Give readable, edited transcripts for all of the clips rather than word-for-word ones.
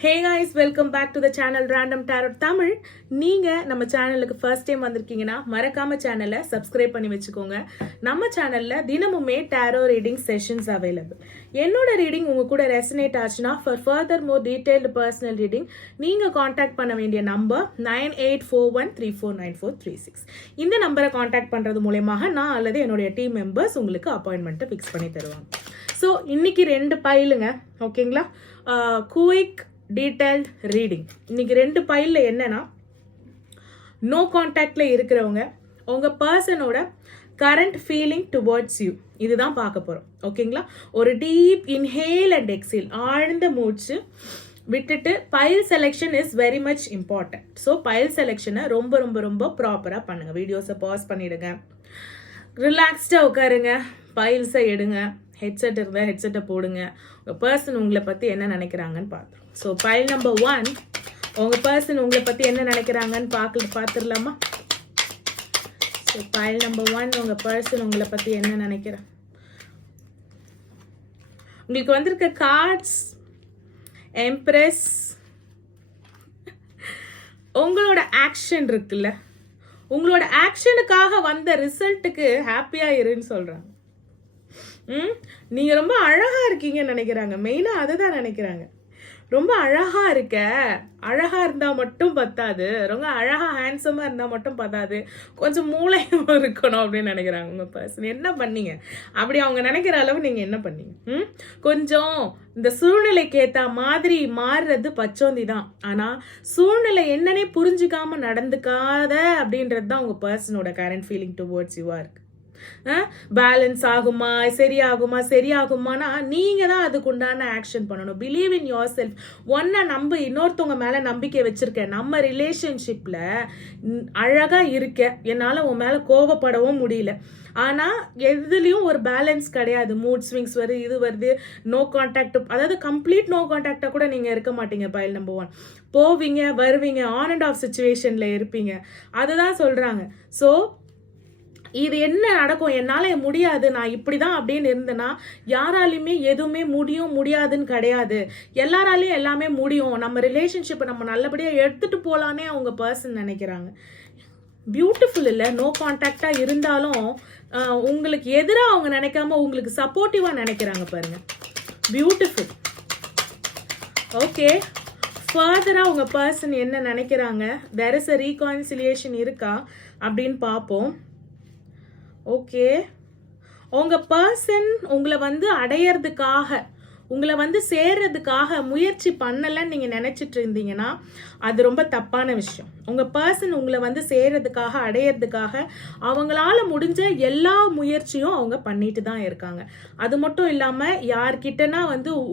Hey guys, welcome back to the channel Random Tarot Tamil. நீங்க நம்ம சேனலுக்கு first time வந்திருக்கீங்கன்னா மறக்காம சேனலை சப்ஸ்கிரைப் பண்ணி வச்சுக்கோங்க. நம்ம சேனல்ல தினமுமே டாரோ ரீடிங் செஷன்ஸ் அவைலபிள். என்னோட ரீடிங் உங்க கூட ரெசனேட் ஆச்சுன்னா for further more detailed personal reading நீங்க காண்டாக்ட் பண்ண வேண்டிய நம்பர் 9841349436. இந்த நம்பரை காண்டாக்ட் பண்றது மூலமாக நான் அல்லது என்னுடைய டீம் மெம்பர்ஸ் உங்களுக்கு அப்பாயின்மெண்ட்டை ஃபிக்ஸ் பண்ணி தருவாங்க. ஸோ இன்னைக்கு 2 பைலுங்க, ஓகேங்களா? Quick detailed reading. இன்னைக்கு 2 பைலில் என்னன்னா, நோ கான்டாக்ட்ல இருக்கிறவங்க உங்க பர்சனோட கரண்ட் ஃபீலிங் டுவர்ட்ஸ் யூ இதுதான் பார்க்க போறோம், ஓகேங்களா? ஒரு டீப் இன்ஹேல் அண்ட் எக்ஸேல், ஆழ்ந்த மூச்சு விட்டுட்டு file selection is very much important. So file செலெக்ஷனை ரொம்ப ரொம்ப ரொம்ப ப்ராப்பராக பண்ணுங்க. வீடியோஸை பாஸ் பண்ணிடுங்க, ரிலாக்ஸ்டாக உட்காருங்க, பைல்ஸை எடுங்க, ஹெட்செட் இருந்தால் ஹெட்செட்டை போடுங்க. உங்கள் பர்சன் உங்களை பற்றி என்ன நினைக்கிறாங்கன்னு பார்த்தோம். ஸோ பைல் நம்பர் 1, உங்கள் பர்சன் உங்களை பற்றி என்ன நினைக்கிறாங்கன்னு பார்த்துடலாமா? ஸோ பைல் நம்பர் 1, உங்கள் பர்சன் உங்களை பற்றி என்ன நினைக்கிறேன். உங்களுக்கு வந்திருக்க கார்ட்ஸ் எம்ப்ரெஸ், உங்களோட ஆக்ஷன் இருக்குல்ல, உங்களோட ஆக்ஷனுக்காக வந்த ரிசல்ட்டுக்கு ஹாப்பியாக இருன்னு சொல்கிறாங்க. நீங்கள் ரொம்ப அழகாக இருக்கீங்கன்னு நினைக்கிறாங்க. மெயினாக அதுதான் நினைக்கிறாங்க. ரொம்ப அழகாக இருக்க, அழகாக இருந்தால் மட்டும் பத்தாது, ரொம்ப அழகாக ஹேண்ட்ஸமாக இருந்தால் மட்டும் பத்தாது, கொஞ்சம் மூளையும் இருக்கணும் அப்படின்னு நினைக்கிறாங்க உங்கள் பர்சன். என்ன பண்ணீங்க அப்படி அவங்க நினைக்கிற அளவு நீங்கள் என்ன பண்ணீங்க? கொஞ்சம் இந்த சூழ்நிலைக்கு ஏற்ற மாதிரி மாறுறது பச்சோந்தி தான். ஆனால் சூழ்நிலை என்னன்னே புரிஞ்சுக்காம நடந்துக்காத அப்படின்றது தான் உங்கள் பர்சனோட கரண்ட் ஃபீலிங் டுவர்ட்ஸ் யூவா இருக்கு. பேலன்ஸ் ஆகுமா, சரியாகுமானா நீங்க தான் அதுக்கு உண்டான ஆக்ஷன் பண்ணணும். Believe in your self. ஒன்ன நம்ப, இன்னொருத்தவங்க மேல நம்பிக்கை வச்சிருக்க. நம்ம ரிலேஷன்ஷிப்ல அழகா இருக்க, என்னால உன் மேல கோவப்படவும் முடியல. ஆனா எதுலயும் ஒரு பேலன்ஸ் கிடையாது. மூட் ஸ்விங்ஸ் வருது, இது வருது, நோ கான்டாக்ட், அதாவது கம்ப்ளீட் நோ கான்டாக்டா கூட நீங்க இருக்க மாட்டீங்க. பைல் நம்பர் 1 போவீங்க வருவீங்க, ஆன் அண்ட் ஆஃப் சிச்சுவேஷன்ல இருப்பீங்க. அதுதான் சொல்றாங்க. ஸோ இது என்ன நடக்கும், என்னால் முடியாது, நான் இப்படி தான் அப்படின்னு இருந்தேன்னா யாராலையுமே எதுவுமே முடியாதுன்னு கிடையாது. எல்லாராலையும் எல்லாமே முடியும். நம்ம ரிலேஷன்ஷிப்பை நம்ம நல்லபடியாக எடுத்துகிட்டு போகலான்னே அவங்க பர்சன் நினைக்கிறாங்க. பியூட்டிஃபுல் இல்லை? நோ கான்டாக்டாக இருந்தாலும் உங்களுக்கு எதிராக அவங்க நினைக்காம உங்களுக்கு சப்போர்ட்டிவாக நினைக்கிறாங்க பாருங்க. பியூட்டிஃபுல். ஓகே, ஃபர்தராக உங்கள் பர்சன் என்ன நினைக்கிறாங்க, தேர் இஸ் அ ரீகான்சிலியேஷன் இருக்கா அப்படின்னு பார்ப்போம். ஓகே, உங்கள் பர்சன் உங்களை அடையிறதுக்காக, உங்களை சேர்றதுக்காக முயற்சி பண்ணலைன்னு நீங்கள் நினச்சிட்டு இருந்தீங்கன்னா அது ரொம்ப தப்பான விஷயம். உங்கள் பர்சன் உங்களை சேர்றதுக்காக, அடையிறதுக்காக அவங்களால முடிஞ்ச எல்லா முயற்சியும் அவங்க பண்ணிட்டு தான் இருக்காங்க. அது மட்டும் இல்லாமல் யார்கிட்டனா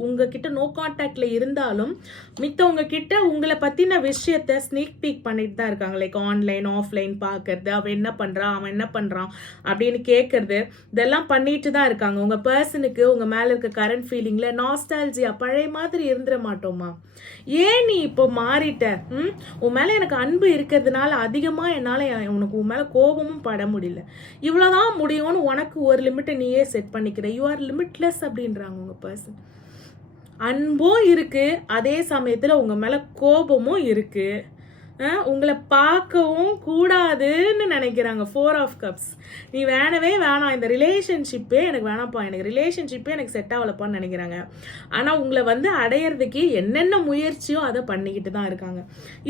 உங்ககிட்ட நோ கான்டாக்ட்ல இருந்தாலும் மித்தவங்க கிட்ட உங்களை பற்றின விஷயத்த ஸ்னீக் பீக் பண்ணிட்டு தான் இருக்காங்க. லைக் ஆன்லைன் ஆஃப்லைன் பார்க்கறது, அவன் என்ன பண்ணுறான், அவன் என்ன பண்ணுறான் அப்படின்னு கேட்கறது, இதெல்லாம் பண்ணிட்டு தான் இருக்காங்க. உங்கள் பர்சனுக்கு உங்கள் மேலே இருக்க கரண்ட் ஃபீலிங்கில் நாஸ்டால்ஜியா, பழைய மாதிரி இருந்துட மாட்டோமா? ஏன் நீ இப்போ மாறிட்ட? உன் மேலே எனக்கு அன்பு இருக்கிறதுனால அதிகமாக என்னால் உனக்கு உன் மேலே கோபமும் பட முடியல. இவ்வளோதான் முடியும்னு உனக்கு ஒரு லிமிட்டை நீயே செட் பண்ணிக்கிற. யூ ஆர் லிமிட்லெஸ் அப்படின்றாங்க உங்கள் பர்சன். அன்பும் இருக்கு, அதே சமயத்தில் உங்கள் மேலே கோபமும் இருக்கு. உங்களை பார்க்கவும் கூடாதுன்னு நினைக்கிறாங்க. 4 ஆஃப் கப்ஸ். நீ வேணவே வேணாம், இந்த ரிலேஷன்ஷிப்பே எனக்கு வேணாம்ப்பா, எனக்கு ரிலேஷன்ஷிப்பே எனக்கு செட் ஆகலப்பான்னு நினைக்கிறாங்க. ஆனால் உங்களை அடையிறதுக்கு என்னென்ன முயற்சியோ அதை பண்ணிக்கிட்டு தான் இருக்காங்க.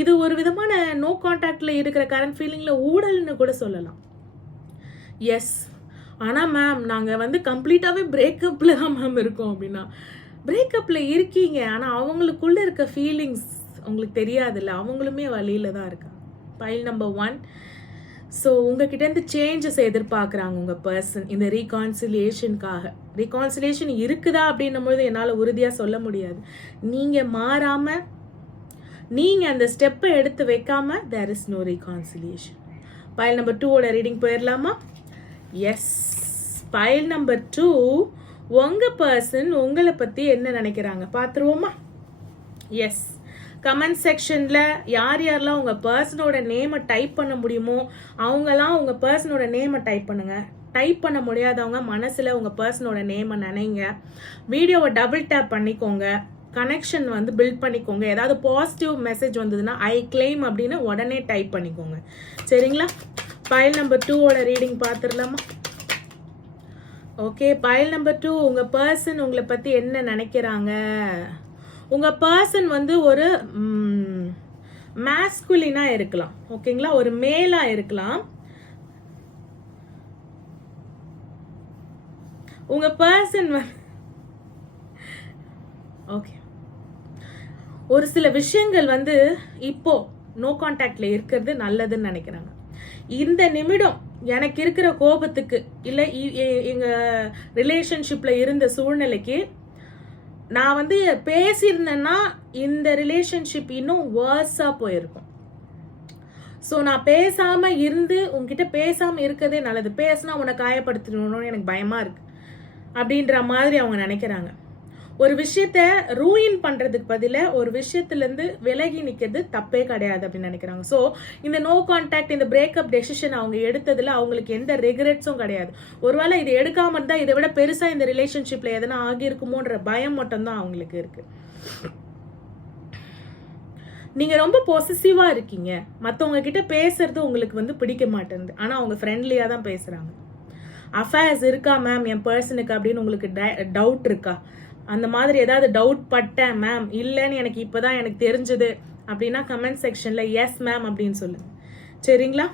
இது ஒரு விதமான நோ கான்டாக்டில் இருக்கிற கரண்ட் ஃபீலிங்கில் ஊழல்னு கூட சொல்லலாம். எஸ், ஆனால் மேம் நாங்கள் கம்ப்ளீட்டாகவே பிரேக்கப்பில் தான் மேம் இருக்கோம் அப்படின்னா, பிரேக்கப்பில் இருக்கீங்க, ஆனால் அவங்களுக்குள்ளே இருக்க ஃபீலிங்ஸ் உங்களுக்கு தெரியாதுல்ல, அவங்களுமே வழியில தான் இருக்காங்க. File number 1. ஸோ உங்ககிட்டேருந்து சேஞ்சஸ் எதிர்பார்க்குறாங்க உங்கள் பர்சன் இந்த ரீகான்சிலியேஷனுக்காக. ரீகான்சிலியேஷன் இருக்குதா அப்படின்னும்போது என்னால் உறுதியாக சொல்ல முடியாது. நீங்கள் மாறாமல், நீங்கள் அந்த ஸ்டெப்பை எடுத்து வைக்காம there is no reconciliation. File number 2ஓட ரீடிங் போயிடலாமா? எஸ், பைல் நம்பர் 2, உங்கள் பர்சன் உங்களை பற்றி என்ன நினைக்கிறாங்க பார்த்துருவோமா? எஸ், கமெண்ட் செக்ஷனில் யார் யாரெல்லாம் உங்கள் பர்சனோட நேமை டைப் பண்ண முடியுமோ அவங்கெல்லாம் உங்கள் பர்சனோட நேமை டைப் பண்ணுங்கள். டைப் பண்ண முடியாதவங்க மனசில் உங்கள் பர்சனோட நேமை நினைங்க. வீடியோவை டபுள் டேப் பண்ணிக்கோங்க. கனெக்ஷன் வந்து பில்ட் பண்ணிக்கோங்க. ஏதாவது பாசிட்டிவ் மெசேஜ் வந்ததுன்னா ஐ கிளைம் அப்படின்னு உடனே டைப் பண்ணிக்கோங்க. சரிங்களா? பைல் நம்பர் 2ஓட ரீடிங் பார்த்துடலாமா? ஓகே, பைல் நம்பர் 2, உங்கள் பர்சன் உங்களை பற்றி என்ன நினைக்கிறாங்க? உங்கள் பர்சன் வந்து ஒரு மேஸ்குலினாக இருக்கலாம். ஓகேங்களா? ஒரு மேலாக இருக்கலாம். உங்கள் பர்சன் ஓகே, ஒரு சில விஷயங்கள் வந்து இப்போ நோ கான்டாக்ட்ல இருக்கிறது நல்லதுன்னு நினைக்கிறாங்க. இந்த நிமிடம் எனக்கு இருக்கிற கோபத்துக்கு இல்லை எங்க ரிலேஷன்ஷிப்ல இருந்த சூழ்நிலைக்கு நான் வந்து பேசியிருந்தேன்னா இந்த ரிலேஷன்ஷிப் இன்னும் வேர்ஸா போயிருக்கும். ஸோ நான் பேசாம இருந்து உங்ககிட்ட பேசாம இருக்கிறதே நல்லது. பேசினா உன்னை காயப்படுத்தணும்னு எனக்கு பயமா இருக்கு அப்படின்ற மாதிரி அவங்க நினைக்கிறாங்க. ஒரு விஷயத்த ரூயின் பண்றதுக்கு பதிலாக ஒரு விஷயத்துலேருந்து விலகி நிற்கிறது தப்பே கிடையாது அப்படின்னு நினைக்கிறாங்க. ஸோ இந்த நோ கான்டாக்ட், இந்த பிரேக்கப் டெசிஷன் அவங்க எடுத்ததுல அவங்களுக்கு எந்த ரெகுரெட்ஸும் கிடையாது. ஒருவேளை இது எடுக்காம இருந்தா இதை விட பெருசா இந்த ரிலேஷன்ஷிப்ல எதனா ஆகியிருக்குமோன்ற பயம் மட்டும்தான் அவங்களுக்கு இருக்கு. நீங்க ரொம்ப பொசசிவா இருக்கீங்க. மற்றவங்க கிட்ட பேசுறது உங்களுக்கு வந்து பிடிக்க மாட்டேங்குது. ஆனா அவங்க ஃப்ரெண்ட்லியா தான் பேசுறாங்க. அஃபேர்ஸ் இருக்கா மேம் என் பர்சனுக்கு அப்படின்னு உங்களுக்கு டவுட் இருக்கா? அந்த மாதிரி ஏதாவது டவுட் பட்டேன் மேம், இல்லைன்னு எனக்கு இப்போதான் எனக்கு தெரிஞ்சது அப்படின்னா கமெண்ட் செக்ஷன்ல எஸ் மேம் அப்படின்னு சொல்லுங்க. சரிங்களா?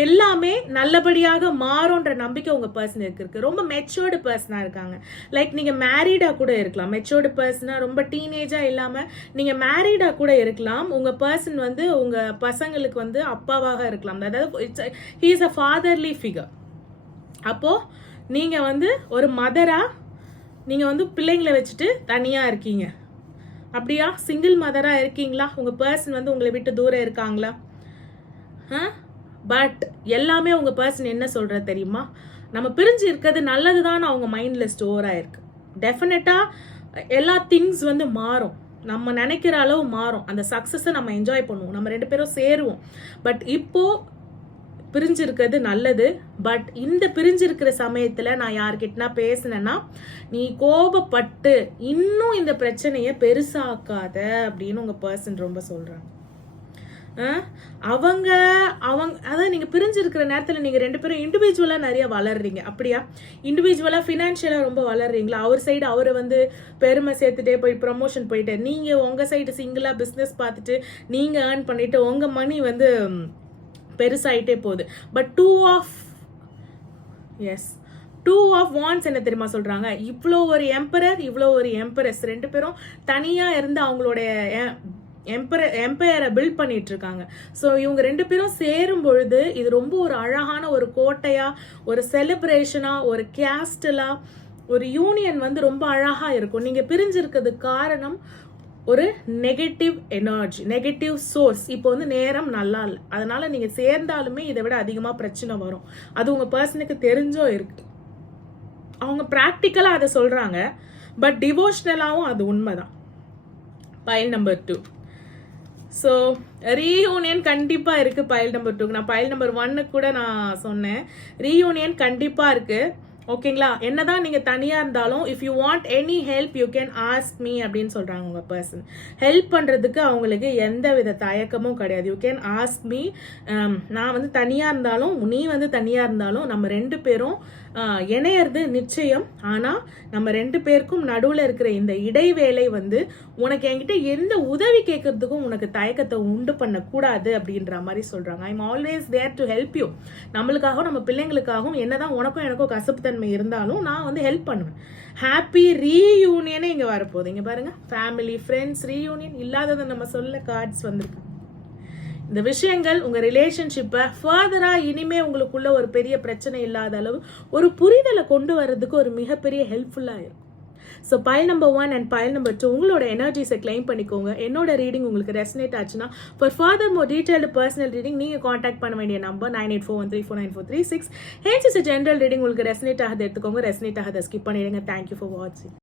எல்லாமே நல்லபடியாக மாறும்ன்ற நம்பிக்கை உங்க பர்சனுக்கு இருக்கு. ரொம்ப மெச்சூர்டு பர்சனா இருக்காங்க. லைக் நீங்க மேரீடா கூட இருக்கலாம். மெச்சூர்டு பர்சனா ரொம்ப டீனேஜா இல்லாம நீங்க மேரீடா கூட இருக்கலாம். உங்க பர்சன் வந்து உங்க பசங்களுக்கு வந்து அப்பாவாக இருக்கலாம். அதாவது he is a fatherly figure. அப்போ நீங்க வந்து ஒரு மதரா நீங்க வந்து பிள்ளைங்களை வச்சுட்டு தனியா இருக்கீங்க. அப்படியா? சிங்கிள் மதரா இருக்கீங்களா? உங்க பர்சன் வந்து உங்களை விட்டு தூரம் இருக்காங்களா? பட் எல்லாமே உங்க பர்சன் என்ன சொல்ற தெரியுமா? நம்ம பிரிஞ்சு இருக்கிறது நல்லதுதான் அவங்க மைண்ட்ல ஸ்டோர் ஆயிருக்கு. டெஃபினட்டா எல்லா திங்ஸ் வந்து மாறும். நம்ம நினைக்கிற அளவு மாறும். அந்த சக்சஸை நம்ம என்ஜாய் பண்ணுவோம். நம்ம 2 பேரும் சேருவோம். பட் இப்போ பிரிஞ்சிருக்கிறது நல்லது. பட் இந்த பிரிஞ்சிருக்கிற சமயத்துல நான் யார்கிட்டனா பேசினேன்னா நீ கோபப்பட்டு இன்னும் இந்த பிரச்சனைய பெருசாக்காத அப்படின்னு உங்க பர்சன் ரொம்ப சொல்றாங்க. அவங்க அதான் நீங்க பிரிஞ்சிருக்கிற நேரத்துல நீங்க 2 பேரும் இண்டிவிஜுவலா நிறைய வளர்றீங்க. அப்படியா? இண்டிவிஜுவலா ஃபினான்ஷியலா ரொம்ப வளர்றீங்களா? அவர் சைடு அவரை வந்து பெருமை சேர்த்துட்டே போய் ப்ரமோஷன் போயிட்டு, நீங்க உங்க சைடு சிங்கிளா பிஸ்னஸ் பார்த்துட்டு நீங்க ஏர்ன் பண்ணிட்டு உங்க மணி வந்து பெருசாயிட்டே போகுது. பட் 2 ஆஃப் வான்ஸ் என்ன தெரியுமா சொல்றாங்க? இவ்வளோ ஒரு எம்பரர், இவ்வளோ ஒரு எம்பரஸ், 2 பேரும் தனியா இருந்து அவங்களுடைய எம்பையரை பில்ட் பண்ணிட்டு இருக்காங்க. ஸோ இவங்க 2 பேரும் சேரும் பொழுது இது ரொம்ப ஒரு அழகான ஒரு கோட்டையா, ஒரு செலிப்ரேஷனா, ஒரு கேஸ்டலா, ஒரு யூனியன் வந்து ரொம்ப அழகா இருக்கும். நீங்க பிரிஞ்சிருக்கிறதுக்கு காரணம் ஒரு நெகட்டிவ் எனர்ஜி, நெகட்டிவ் சோர்ஸ். இப்போ வந்து நேரம் நல்லா இல்லை, அதனால நீங்க சேர்ந்தாலுமே இதை விட அதிகமா பிரச்சனை வரும். அது உங்க பர்சனுக்கு தெரிஞ்சோ இருக்கு. அவங்க பிராக்டிக்கலா அதை சொல்றாங்க. பட் டிவோஷனலாவும் அது உண்மைதான். File number 2. ஸோ ரீயூனியன் கண்டிப்பா இருக்கு பைல் நம்பர் 2. நான் பைல் நம்பர் 1 கூட நான் சொன்னேன். ரீயூனியன் கண்டிப்பா இருக்கு. ஓகேங்களா? என்னதான் நீங்க தனியா இருந்தாலும் if you want any help you can ask me அப்படின்னு சொல்றாங்க உங்க பர்சன். ஹெல்ப் பண்றதுக்கு அவங்களுக்கு எந்த வித தயக்கமும் கிடையாது. You can ask me. நான் வந்து தனியா இருந்தாலும் நீ வந்து தனியா இருந்தாலும் நம்ம 2 பேரும் இணையறது நிச்சயம். ஆனா நம்ம 2 பேருக்கும் நடுவுல இருக்கிற இந்த இடைவேளை வந்து உனக்கு என்கிட்ட எந்த உதவி கேட்கறதுக்கும் உனக்கு தயக்கத்தை உண்டு பண்ண கூடாது அப்படின்ற மாதிரி சொல்றாங்க. I'm always there to help you. நம்மளுக்காகவும் நம்ம பிள்ளைங்களுக்காகவும் என்னதான் உனக்கும் எனக்கும் கசப்புத்தன்மை இருந்தாலும் நான் வந்து ஹெல்ப் பண்ணுவேன். ஹாப்பி ரீயூனியனே இங்க வரப்போகுது. இங்க பாருங்க, ஃபேமிலி ஃப்ரெண்ட்ஸ் ரீயூனியன் இல்லாததை நம்ம சொல்ல கார்ட்ஸ் வந்திருக்கு. இந்த விஷயங்கள் உங்க ரிலேஷன்ஷிப்பை ஃபர்தரா இனிமே உங்களுக்குள்ள ஒரு பெரிய பிரச்சனை இல்லாத அளவு ஒரு புரிதலை கொண்டு வர்றதுக்கு ஒரு மிகப்பெரிய ஹெல்ப்ஃபுல்லா இருக்கும். So file number 1 and file number 2 உங்களோட எனர்ஜிஸை கிளைம் பண்ணிக்கோங்க. என்னோட ரீடிங் உங்களுக்கு ரெசனேட் ஆச்சுன்னா for further more detailed personal reading நீங்கள் காண்டாக்ட் பண்ண வேண்டிய நம்பர் 9841349436. ஹேட்ஸ் இஸ் ஜென்ரல் ரீடிங் உங்களுக்கு ரெசனேட் ஆகுது எடுத்துக்கோங்க. ரெசனேட் ஆகுது ஸ்கிப் பண்ணிடுங்க. தேங்க்யூ ஃபார் வாட்சிங்.